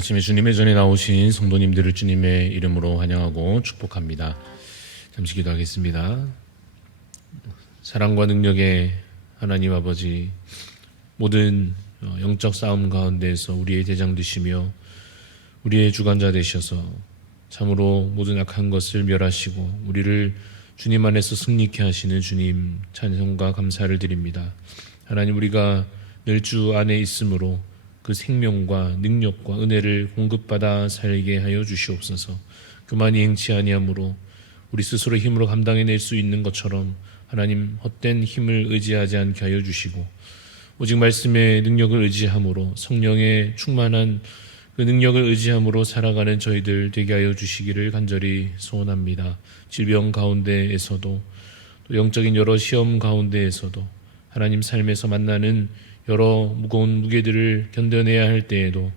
아침에 주님의 전에 나오신 성도님들을 주님의 이름으로 환영하고 축복합니다. 잠시 기도하겠습니다. 사랑과 능력의 하나님 아버지, 모든 영적 싸움 가운데에서 우리의 대장 되시며 우리의 주관자 되셔서 참으로 모든 악한 것을 멸하시고 우리를 주님 안에서 승리케 하시는 주님 찬송과 감사를 드립니다. 하나님, 우리가 늘 주 안에 있으므로 그 생명과 능력과 은혜를 공급받아 살게 하여 주시옵소서. 그만이 행치 아니하므로 우리 스스로 힘으로 감당해낼 수 있는 것처럼 하나님, 헛된 힘을 의지하지 않게 하여 주시고 오직 말씀의 능력을 의지함으로, 성령의 충만한 그 능력을 의지함으로 살아가는 저희들 되게 하여 주시기를 간절히 소원합니다. 질병 가운데에서도, 또 영적인 여러 시험 가운데에서도, 하나님 삶에서 만나는 여러 무거운 무게들을 견뎌내야 할 때에도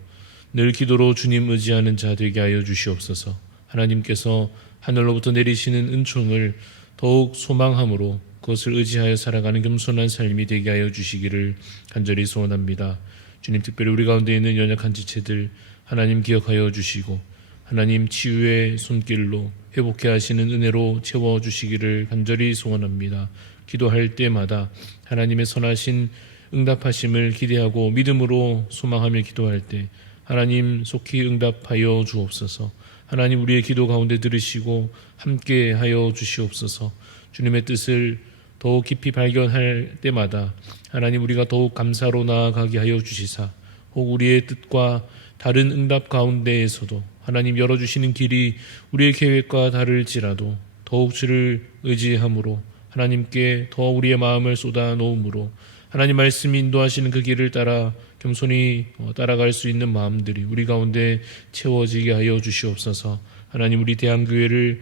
늘 기도로 주님 의지하는 자 되게 하여 주시옵소서. 하나님께서 하늘로부터 내리시는 은총을 더욱 소망함으로 그것을 의지하여 살아가는 겸손한 삶이 되게 하여 주시기를 간절히 소원합니다. 주님, 특별히 우리 가운데 있는 연약한 지체들 하나님 기억하여 주시고 하나님 치유의 손길로 회복해 하시는 은혜로 채워주시기를 간절히 소원합니다. 기도할 때마다 하나님의 선하신 응답하심을 기대하고 믿음으로 소망하며 기도할 때 하나님 속히 응답하여 주옵소서. 하나님, 우리의 기도 가운데 들으시고 함께 하여 주시옵소서. 주님의 뜻을 더욱 깊이 발견할 때마다 하나님, 우리가 더욱 감사로 나아가게 하여 주시사, 혹 우리의 뜻과 다른 응답 가운데에서도 하나님 열어주시는 길이 우리의 계획과 다를지라도 더욱 주를 의지함으로 하나님께 더 우리의 마음을 쏟아 놓음으로 하나님 말씀이 인도하시는 그 길을 따라 겸손히 따라갈 수 있는 마음들이 우리 가운데 채워지게 하여 주시옵소서. 하나님, 우리 대한교회를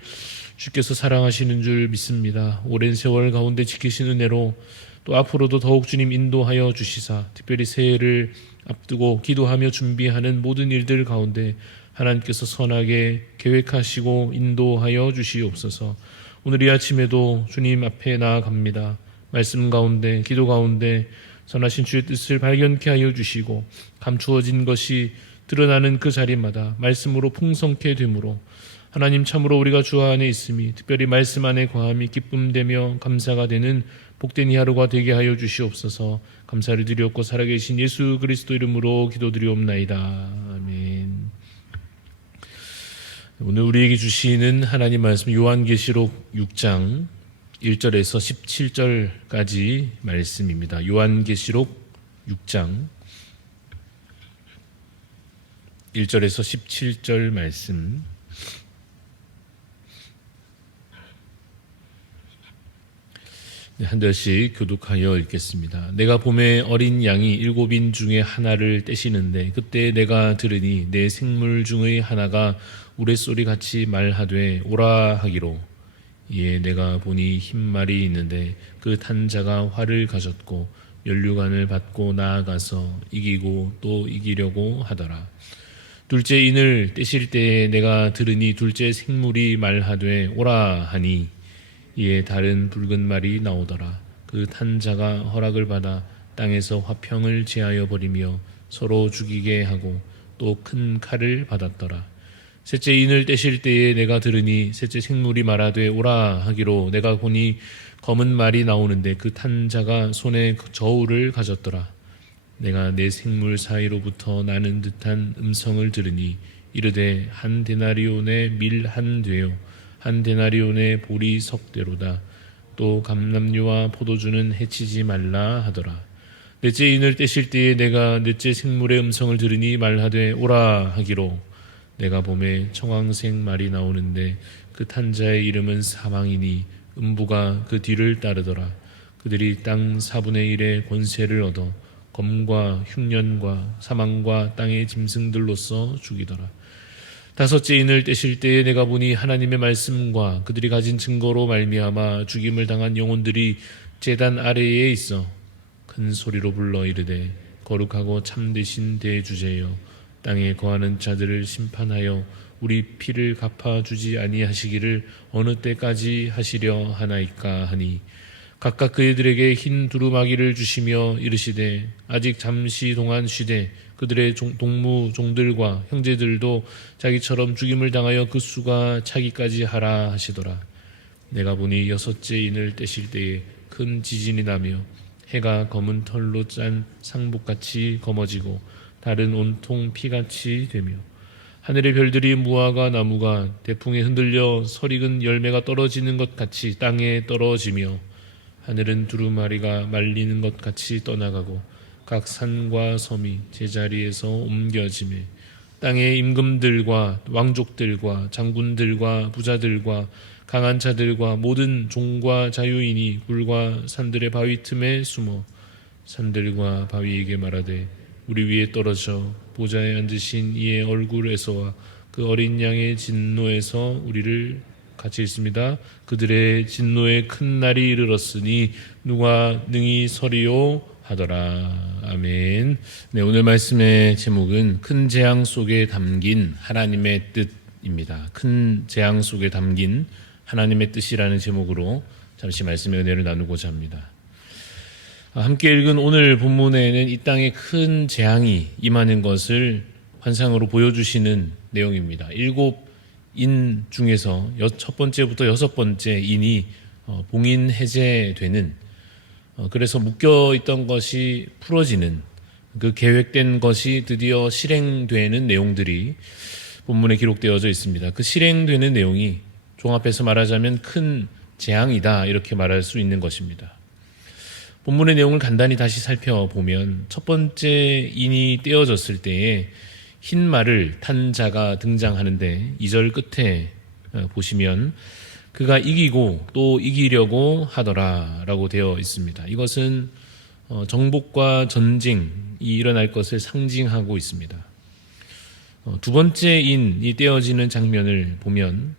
주께서 사랑하시는 줄 믿습니다. 오랜 세월 가운데 지키신 은혜로 또 앞으로도 더욱 주님 인도하여 주시사, 특별히 새해를 앞두고 기도하며 준비하는 모든 일들 가운데 하나님께서 선하게 계획하시고 인도하여 주시옵소서. 오늘 이 아침에도 주님 앞에 나아갑니다. 말씀 가운데, 기도 가운데 선하신 주의 뜻을 발견케 하여 주시고 감추어진 것이 드러나는 그 자리마다 말씀으로 풍성케 되므로 하나님, 참으로 우리가 주 안에 있음이, 특별히 말씀 안에 거함이 기쁨되며 감사가 되는 복된 이 하루가 되게 하여 주시옵소서. 감사를 드리옵고 살아계신 예수 그리스도 이름으로 기도드리옵나이다. 아멘. 오늘 우리에게 주시는 하나님 말씀, 요한계시록 6장 1절에서 17절까지 말씀입니다. 요한계시록 6장 1절에서 17절 말씀. 한 절씩 교독하여 읽겠습니다. 내가 봄에 어린 양이 7인 중에 하나를 떼시는데 그때 내가 들으니 내 생물 중의 하나가 우레소리 같이 말하되 오라 하기로, 이에 내가 보니 흰 말이 있는데 그 탄 자가 활을 가졌고 면류관을 받고 나아가서 이기고 또 이기려고 하더라. 둘째 인을 떼실 때에 내가 들으니 둘째 생물이 말하되 오라 하니, 이에 다른 붉은 말이 나오더라. 그 탄 자가 허락을 받아 땅에서 화평을 제하여 버리며 서로 죽이게 하고 또 큰 칼을 받았더라. 셋째 인을 떼실 때에 내가 들으니 셋째 생물이 말하되 오라 하기로, 내가 보니 검은 말이 나오는데 그 탄 자가 손에 저울을 가졌더라. 내가 내 생물 사이로부터 나는 듯한 음성을 들으니 이르되 한 데나리온의 밀 한 되요 한 데나리온의 보리 석대로다. 또 감람류와 포도주는 해치지 말라 하더라. 넷째 인을 떼실 때에 내가 넷째 생물의 음성을 들으니 말하되 오라 하기로, 내가 봄에 청황색 말이 나오는데 그 탄 자의 이름은 사망이니 음부가 그 뒤를 따르더라. 그들이 땅 4분의 1의 권세를 얻어 검과 흉년과 사망과 땅의 짐승들로서 죽이더라. 다섯째 인을 떼실 때에 내가 보니 하나님의 말씀과 그들이 가진 증거로 말미암아 죽임을 당한 영혼들이 제단 아래에 있어 큰 소리로 불러 이르되 거룩하고 참되신 대주제여, 땅에 거하는 자들을 심판하여 우리 피를 갚아주지 아니하시기를 어느 때까지 하시려 하나이까 하니, 각각 그들에게 흰 두루마기를 주시며 이르시되 아직 잠시 동안 쉬되 그들의 동무 종들과 형제들도 자기처럼 죽임을 당하여 그 수가 차기까지 하라 하시더라. 내가 보니 여섯째 인을 떼실 때에 큰 지진이 나며 해가 검은 털로 짠 상복같이 검어지고 달은 온통 피같이 되며 하늘의 별들이 무화과 나무가 대풍에 흔들려 설익은 열매가 떨어지는 것 같이 땅에 떨어지며 하늘은 두루마리가 말리는 것 같이 떠나가고 각 산과 섬이 제자리에서 옮겨지매 땅의 임금들과 왕족들과 장군들과 부자들과 강한 자들과 모든 종과 자유인이 굴과 산들의 바위 틈에 숨어 산들과 바위에게 말하되 우리 위에 떨어져 보좌에 앉으신 이의 얼굴에서와 그 어린 양의 진노에서 우리를 같이 있습니다. 그들의 진노의 큰 날이 이르렀으니 누가 능히 서리요 하더라. 아멘. 네, 오늘 말씀의 제목은 큰 재앙 속에 담긴 하나님의 뜻입니다. 큰 재앙 속에 담긴 하나님의 뜻이라는 제목으로 잠시 말씀의 은혜를 나누고자 합니다. 함께 읽은 오늘 본문에는 이 땅에 큰 재앙이 임하는 것을 환상으로 보여주시는 내용입니다. 7인 중에서 첫 번째부터 여섯 번째 인이 봉인 해제되는, 그래서 묶여있던 것이 풀어지는, 그 계획된 것이 드디어 실행되는 내용들이 본문에 기록되어져 있습니다. 그 실행되는 내용이 종합해서 말하자면 큰 재앙이다, 이렇게 말할 수 있는 것입니다. 본문의 내용을 간단히 다시 살펴보면 첫 번째 인이 떼어졌을 때에 흰 말을 탄 자가 등장하는데 2절 끝에 보시면 그가 이기고 또 이기려고 하더라 라고 되어 있습니다. 이것은 정복과 전쟁이 일어날 것을 상징하고 있습니다. 두 번째 인이 떼어지는 장면을 보면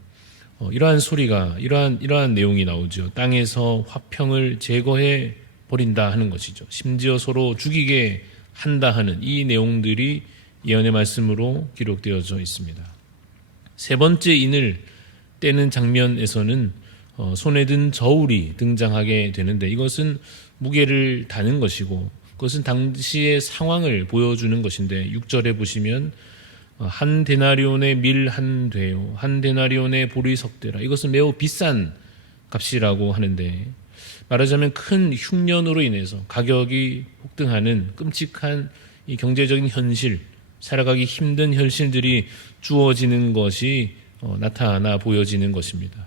이러한 소리가, 이러한 내용이 나오죠. 땅에서 화평을 제거해 버린다 하는 것이죠. 심지어 서로 죽이게 한다 하는 이 내용들이 예언의 말씀으로 기록되어져 있습니다. 세 번째 인을 떼는 장면에서는 손에 든 저울이 등장하게 되는데 이것은 무게를 다는 것이고 그것은 당시의 상황을 보여주는 것인데 6절에 보시면 한 데나리온의 밀 한 되요 한 데나리온의 보리석 되라. 이것은 매우 비싼 값이라고 하는데 말하자면 큰 흉년으로 인해서 가격이 폭등하는 끔찍한 이 경제적인 현실, 살아가기 힘든 현실들이 주어지는 것이 나타나 보여지는 것입니다.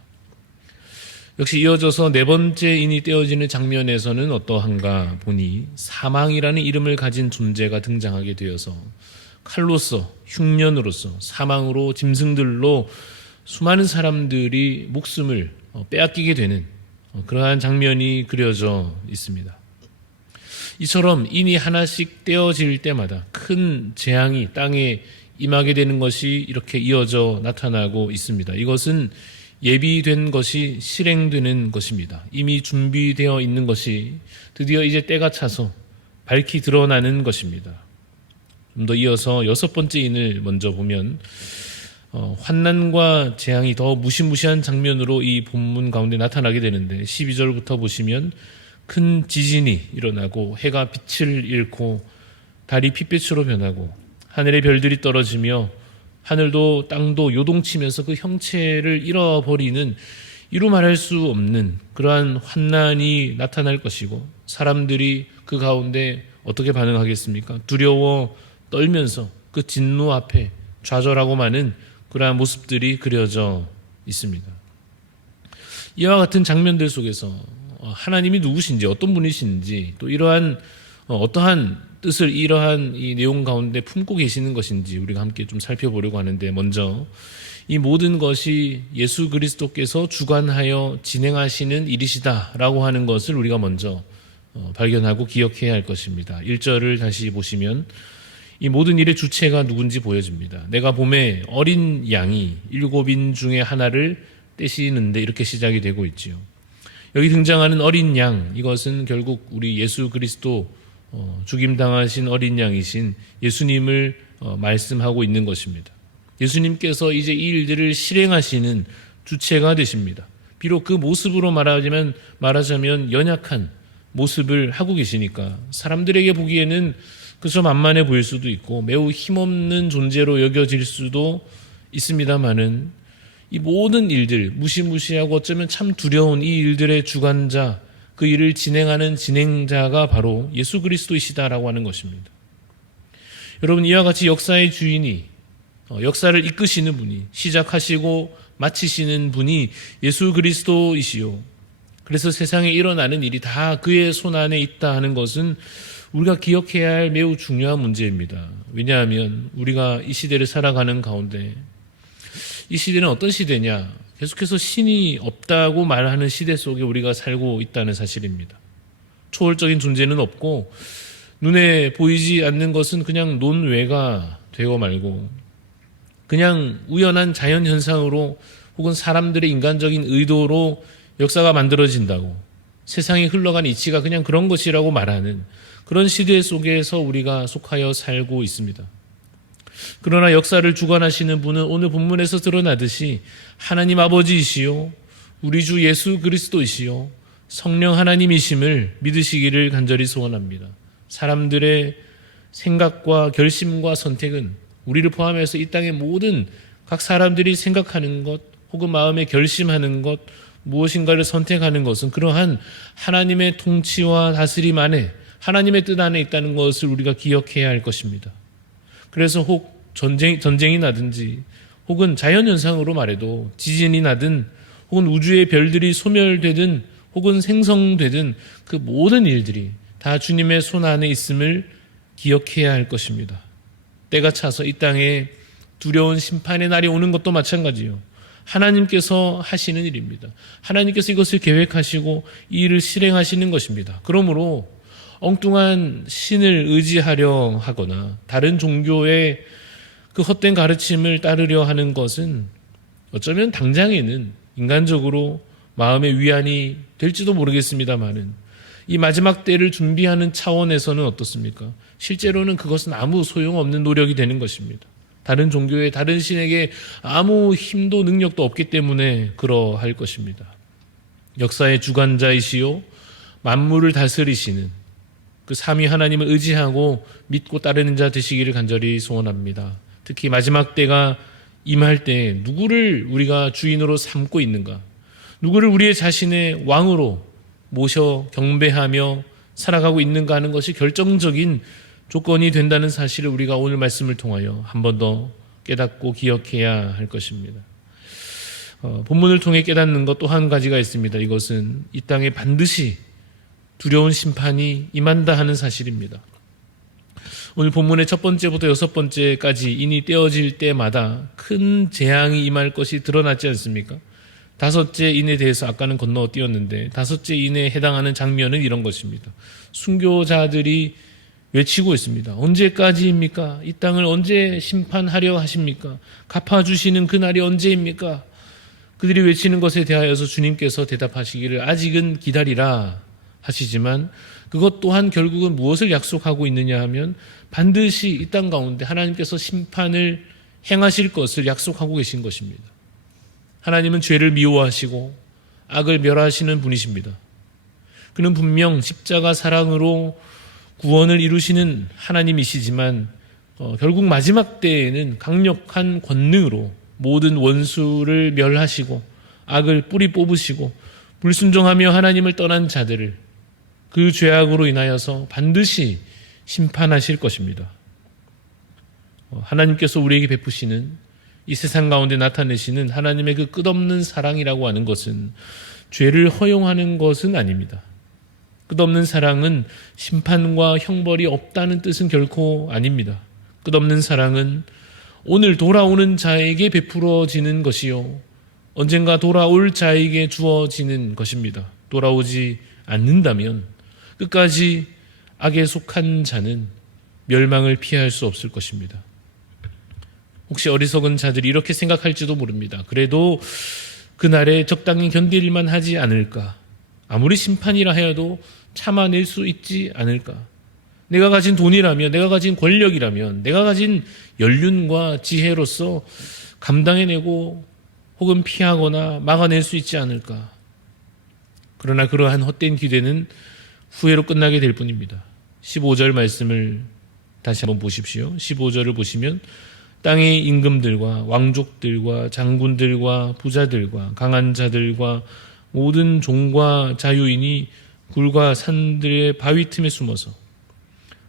역시 이어져서 네 번째 인이 떼어지는 장면에서는 어떠한가 보니 사망이라는 이름을 가진 존재가 등장하게 되어서 칼로서, 흉년으로서, 사망으로, 짐승들로 수많은 사람들이 목숨을 빼앗기게 되는 그러한 장면이 그려져 있습니다. 이처럼 인이 하나씩 떼어질 때마다 큰 재앙이 땅에 임하게 되는 것이 이렇게 이어져 나타나고 있습니다. 이것은 예비된 것이 실행되는 것입니다. 이미 준비되어 있는 것이 드디어 이제 때가 차서 밝히 드러나는 것입니다. 좀 더 이어서 여섯 번째 인을 먼저 보면 환난과 재앙이 더 무시무시한 장면으로 이 본문 가운데 나타나게 되는데 12절부터 보시면 큰 지진이 일어나고 해가 빛을 잃고 달이 핏빛으로 변하고 하늘의 별들이 떨어지며 하늘도 땅도 요동치면서 그 형체를 잃어버리는 이루 말할 수 없는 그러한 환난이 나타날 것이고 사람들이 그 가운데 어떻게 반응하겠습니까? 두려워 떨면서 그 진노 앞에 좌절하고 마는 그러한 모습들이 그려져 있습니다. 이와 같은 장면들 속에서 하나님이 누구신지 어떤 분이신지 또 이러한 어떠한 뜻을 이러한 이 내용 가운데 품고 계시는 것인지 우리가 함께 좀 살펴보려고 하는데 먼저 이 모든 것이 예수 그리스도께서 주관하여 진행하시는 일이시다라고 하는 것을 우리가 먼저 발견하고 기억해야 할 것입니다. 1절을 다시 보시면 이 모든 일의 주체가 누군지 보여집니다. 내가 봄에 어린 양이 7인 중에 하나를 떼시는데 이렇게 시작이 되고 있지요. 여기 등장하는 어린 양, 이것은 결국 우리 예수 그리스도 죽임당하신 어린 양이신 예수님을 말씀하고 있는 것입니다. 예수님께서 이제 이 일들을 실행하시는 주체가 되십니다. 비록 그 모습으로 말하자면 연약한 모습을 하고 계시니까 사람들에게 보기에는 그저 만만해 보일 수도 있고 매우 힘없는 존재로 여겨질 수도 있습니다만은 이 모든 일들, 무시무시하고 어쩌면 참 두려운 이 일들의 주관자, 그 일을 진행하는 진행자가 바로 예수 그리스도이시다라고 하는 것입니다. 여러분, 이와 같이 역사의 주인이, 역사를 이끄시는 분이, 시작하시고 마치시는 분이 예수 그리스도이시요. 그래서 세상에 일어나는 일이 다 그의 손 안에 있다 하는 것은 우리가 기억해야 할 매우 중요한 문제입니다. 왜냐하면 우리가 이 시대를 살아가는 가운데 이 시대는 어떤 시대냐? 계속해서 신이 없다고 말하는 시대 속에 우리가 살고 있다는 사실입니다. 초월적인 존재는 없고 눈에 보이지 않는 것은 그냥 논외가 되고 말고 그냥 우연한 자연현상으로 혹은 사람들의 인간적인 의도로 역사가 만들어진다고 세상이 흘러간 이치가 그냥 그런 것이라고 말하는 그런 시대 속에서 우리가 속하여 살고 있습니다. 그러나 역사를 주관하시는 분은 오늘 본문에서 드러나듯이 하나님 아버지이시요 우리 주 예수 그리스도이시요 성령 하나님이심을 믿으시기를 간절히 소원합니다. 사람들의 생각과 결심과 선택은 우리를 포함해서 이 땅의 모든 각 사람들이 생각하는 것 혹은 마음에 결심하는 것 무엇인가를 선택하는 것은 그러한 하나님의 통치와 다스림 안에 하나님의 뜻 안에 있다는 것을 우리가 기억해야 할 것입니다. 그래서 혹 전쟁이 나든지 혹은 자연현상으로 말해도 지진이 나든 혹은 우주의 별들이 소멸되든 혹은 생성되든 그 모든 일들이 다 주님의 손 안에 있음을 기억해야 할 것입니다. 때가 차서 이 땅에 두려운 심판의 날이 오는 것도 마찬가지요. 하나님께서 하시는 일입니다. 하나님께서 이것을 계획하시고 이 일을 실행하시는 것입니다. 그러므로 엉뚱한 신을 의지하려 하거나 다른 종교의 그 헛된 가르침을 따르려 하는 것은 어쩌면 당장에는 인간적으로 마음의 위안이 될지도 모르겠습니다만은 이 마지막 때를 준비하는 차원에서는 어떻습니까? 실제로는 그것은 아무 소용없는 노력이 되는 것입니다. 다른 종교의 다른 신에게 아무 힘도 능력도 없기 때문에 그러할 것입니다. 역사의 주관자이시요 만물을 다스리시는 그 삼위 하나님을 의지하고 믿고 따르는 자 되시기를 간절히 소원합니다. 특히 마지막 때가 임할 때 누구를 우리가 주인으로 삼고 있는가? 누구를 우리의 자신의 왕으로 모셔 경배하며 살아가고 있는가 하는 것이 결정적인 조건이 된다는 사실을 우리가 오늘 말씀을 통하여 한 번 더 깨닫고 기억해야 할 것입니다. 본문을 통해 깨닫는 것 또 한 가지가 있습니다. 이것은 이 땅에 반드시 두려운 심판이 임한다 하는 사실입니다. 오늘 본문의 첫 번째부터 여섯 번째까지 인이 떼어질 때마다 큰 재앙이 임할 것이 드러났지 않습니까? 다섯째 인에 대해서 아까는 건너뛰었는데 다섯째 인에 해당하는 장면은 이런 것입니다. 순교자들이 외치고 있습니다. 언제까지입니까? 이 땅을 언제 심판하려 하십니까? 갚아주시는 그날이 언제입니까? 그들이 외치는 것에 대하여서 주님께서 대답하시기를 아직은 기다리라 하시지만 그것 또한 결국은 무엇을 약속하고 있느냐 하면 반드시 이 땅 가운데 하나님께서 심판을 행하실 것을 약속하고 계신 것입니다. 하나님은 죄를 미워하시고 악을 멸하시는 분이십니다. 그는 분명 십자가 사랑으로 구원을 이루시는 하나님이시지만 결국 마지막 때에는 강력한 권능으로 모든 원수를 멸하시고 악을 뿌리 뽑으시고 불순종하며 하나님을 떠난 자들을 그 죄악으로 인하여서 반드시 심판하실 것입니다. 하나님께서 우리에게 베푸시는 이 세상 가운데 나타내시는 하나님의 그 끝없는 사랑이라고 하는 것은 죄를 허용하는 것은 아닙니다. 끝없는 사랑은 심판과 형벌이 없다는 뜻은 결코 아닙니다. 끝없는 사랑은 오늘 돌아오는 자에게 베풀어지는 것이요 언젠가 돌아올 자에게 주어지는 것입니다. 돌아오지 않는다면 끝까지 악에 속한 자는 멸망을 피할 수 없을 것입니다. 혹시 어리석은 자들이 이렇게 생각할지도 모릅니다. 그래도 그날에 적당히 견딜만 하지 않을까? 아무리 심판이라 해도 참아낼 수 있지 않을까? 내가 가진 돈이라면, 내가 가진 권력이라면, 내가 가진 연륜과 지혜로서 감당해내고 혹은 피하거나 막아낼 수 있지 않을까? 그러나 그러한 헛된 기대는 후회로 끝나게 될 뿐입니다. 15절 말씀을 다시 한번 보십시오. 15절을 보시면 땅의 임금들과 왕족들과 장군들과 부자들과 강한 자들과 모든 종과 자유인이 굴과 산들의 바위 틈에 숨어서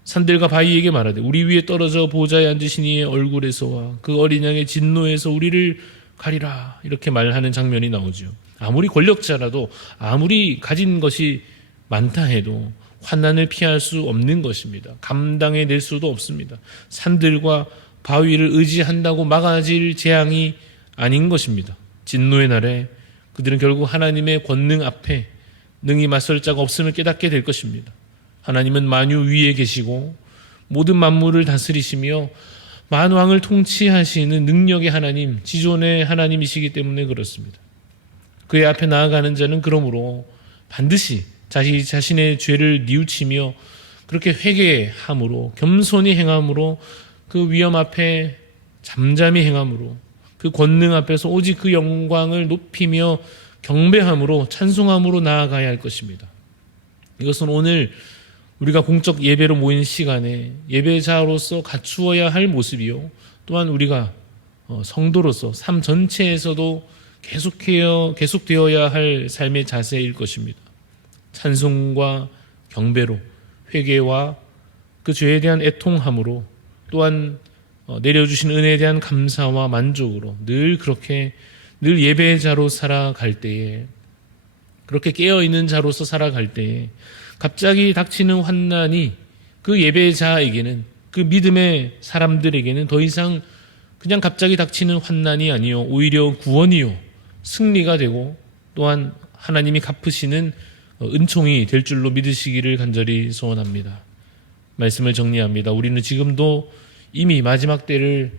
산들과 바위에게 말하되 우리 위에 떨어져 보좌에 앉으신 이의 얼굴에서와 그 어린 양의 진노에서 우리를 가리라, 이렇게 말하는 장면이 나오죠. 아무리 권력자라도 아무리 가진 것이 많다 해도 환난을 피할 수 없는 것입니다. 감당해낼 수도 없습니다. 산들과 바위를 의지한다고 막아질 재앙이 아닌 것입니다. 진노의 날에 그들은 결국 하나님의 권능 앞에 능히 맞설 자가 없음을 깨닫게 될 것입니다. 하나님은 만유 위에 계시고 모든 만물을 다스리시며 만왕을 통치하시는 능력의 하나님, 지존의 하나님이시기 때문에 그렇습니다. 그의 앞에 나아가는 자는 그러므로 반드시 자신의 죄를 뉘우치며 그렇게 회개함으로, 겸손히 행함으로, 그 위험 앞에 잠잠히 행함으로, 그 권능 앞에서 오직 그 영광을 높이며 경배함으로, 찬송함으로 나아가야 할 것입니다. 이것은 오늘 우리가 공적 예배로 모인 시간에 예배자로서 갖추어야 할 모습이요, 또한 우리가 성도로서 삶 전체에서도 계속되어야 할 삶의 자세일 것입니다. 찬송과 경배로, 회개와 그 죄에 대한 애통함으로, 또한 내려주신 은혜에 대한 감사와 만족으로 늘 예배자로 살아갈 때에, 그렇게 깨어있는 자로서 살아갈 때에 갑자기 닥치는 환난이 그 예배자에게는, 그 믿음의 사람들에게는 더 이상 그냥 갑자기 닥치는 환난이 아니요, 오히려 구원이요, 승리가 되고 또한 하나님이 갚으시는 은총이 될 줄로 믿으시기를 간절히 소원합니다. 말씀을 정리합니다. 우리는 지금도 이미 마지막 때를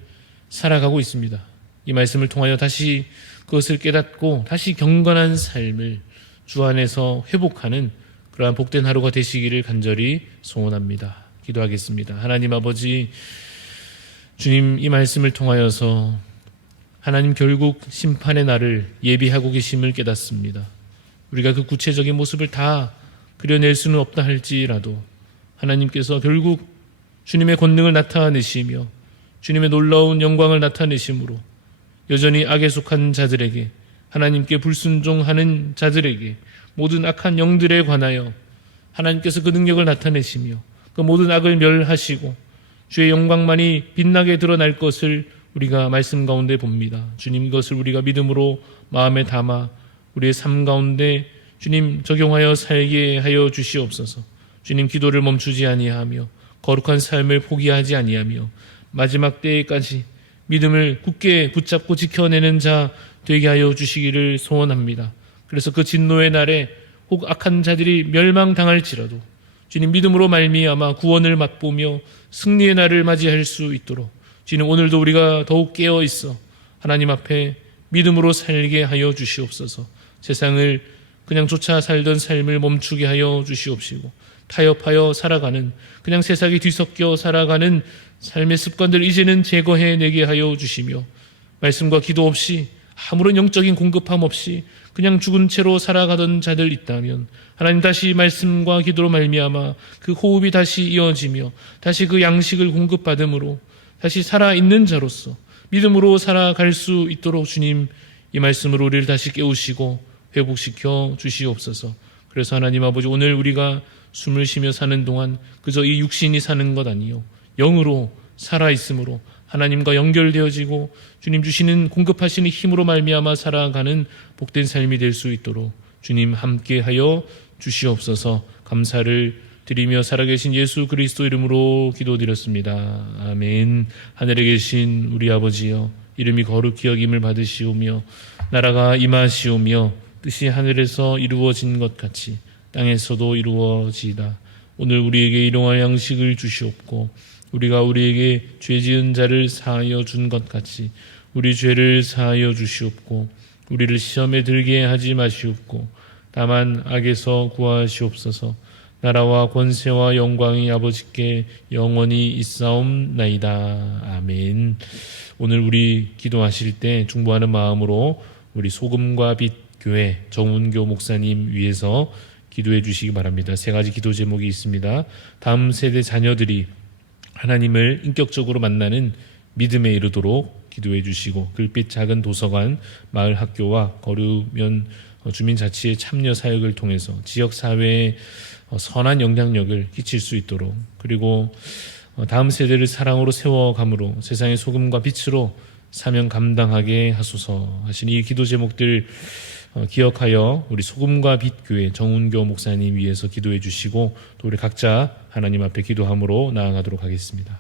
살아가고 있습니다. 이 말씀을 통하여 다시 그것을 깨닫고 다시 경건한 삶을 주 안에서 회복하는 그러한 복된 하루가 되시기를 간절히 소원합니다. 기도하겠습니다. 하나님 아버지, 주님, 이 말씀을 통하여서 하나님 결국 심판의 날을 예비하고 계심을 깨닫습니다. 우리가 그 구체적인 모습을 다 그려낼 수는 없다 할지라도 하나님께서 결국 주님의 권능을 나타내시며 주님의 놀라운 영광을 나타내심으로 여전히 악에 속한 자들에게, 하나님께 불순종하는 자들에게, 모든 악한 영들에 관하여 하나님께서 그 능력을 나타내시며 그 모든 악을 멸하시고 주의 영광만이 빛나게 드러날 것을 우리가 말씀 가운데 봅니다. 주님, 이것을 우리가 믿음으로 마음에 담아 우리의 삶 가운데 주님 적용하여 살게 하여 주시옵소서. 주님, 기도를 멈추지 아니하며 거룩한 삶을 포기하지 아니하며 마지막 때까지 믿음을 굳게 붙잡고 지켜내는 자 되게 하여 주시기를 소원합니다. 그래서 그 진노의 날에 혹 악한 자들이 멸망당할지라도 주님, 믿음으로 말미암아 구원을 맛보며 승리의 날을 맞이할 수 있도록 주님, 오늘도 우리가 더욱 깨어 있어 하나님 앞에 믿음으로 살게 하여 주시옵소서. 세상을 그냥 쫓아 살던 삶을 멈추게 하여 주시옵시고 타협하여 살아가는, 그냥 세상에 뒤섞여 살아가는 삶의 습관들 이제는 제거해내게 하여 주시며 말씀과 기도 없이 아무런 영적인 공급함 없이 그냥 죽은 채로 살아가던 자들 있다면 하나님, 다시 말씀과 기도로 말미암아 그 호흡이 다시 이어지며 다시 그 양식을 공급받음으로 다시 살아있는 자로서 믿음으로 살아갈 수 있도록 주님, 이 말씀으로 우리를 다시 깨우시고 회복시켜 주시옵소서. 그래서 하나님 아버지, 오늘 우리가 숨을 쉬며 사는 동안 그저 이 육신이 사는 것 아니요, 영으로 살아있음으로 하나님과 연결되어지고 주님 주시는 공급하시는 힘으로 말미암아 살아가는 복된 삶이 될 수 있도록 주님 함께하여 주시옵소서. 감사를 드리며 살아계신 예수 그리스도 이름으로 기도드렸습니다. 아멘. 하늘에 계신 우리 아버지여, 이름이 거룩히 여김을 받으시오며 나라가 임하시오며 뜻이 하늘에서 이루어진 것 같이 땅에서도 이루어지이다. 오늘 우리에게 일용할 양식을 주시옵고 우리가 우리에게 죄 지은 자를 사하여 준 것 같이 우리 죄를 사하여 주시옵고 우리를 시험에 들게 하지 마시옵고 다만 악에서 구하시옵소서. 나라와 권세와 영광이 아버지께 영원히 있사옵나이다. 아멘. 오늘 우리 기도하실 때 중보하는 마음으로 우리 소금과 빛 교회 정운교 목사님 위해서 기도해 주시기 바랍니다. 세 가지 기도 제목이 있습니다. 다음 세대 자녀들이 하나님을 인격적으로 만나는 믿음에 이르도록 기도해 주시고, 글빛 작은 도서관, 마을 학교와 거류면 주민자치의 참여 사역을 통해서 지역 사회에 선한 영향력을 끼칠 수 있도록, 그리고 다음 세대를 사랑으로 세워감으로 세상의 소금과 빛으로 사명 감당하게 하소서 하신 이 기도 제목들 기억하여 우리 소금과 빛 교회 정운교 목사님 위해서 기도해 주시고, 또 우리 각자 하나님 앞에 기도함으로 나아가도록 하겠습니다.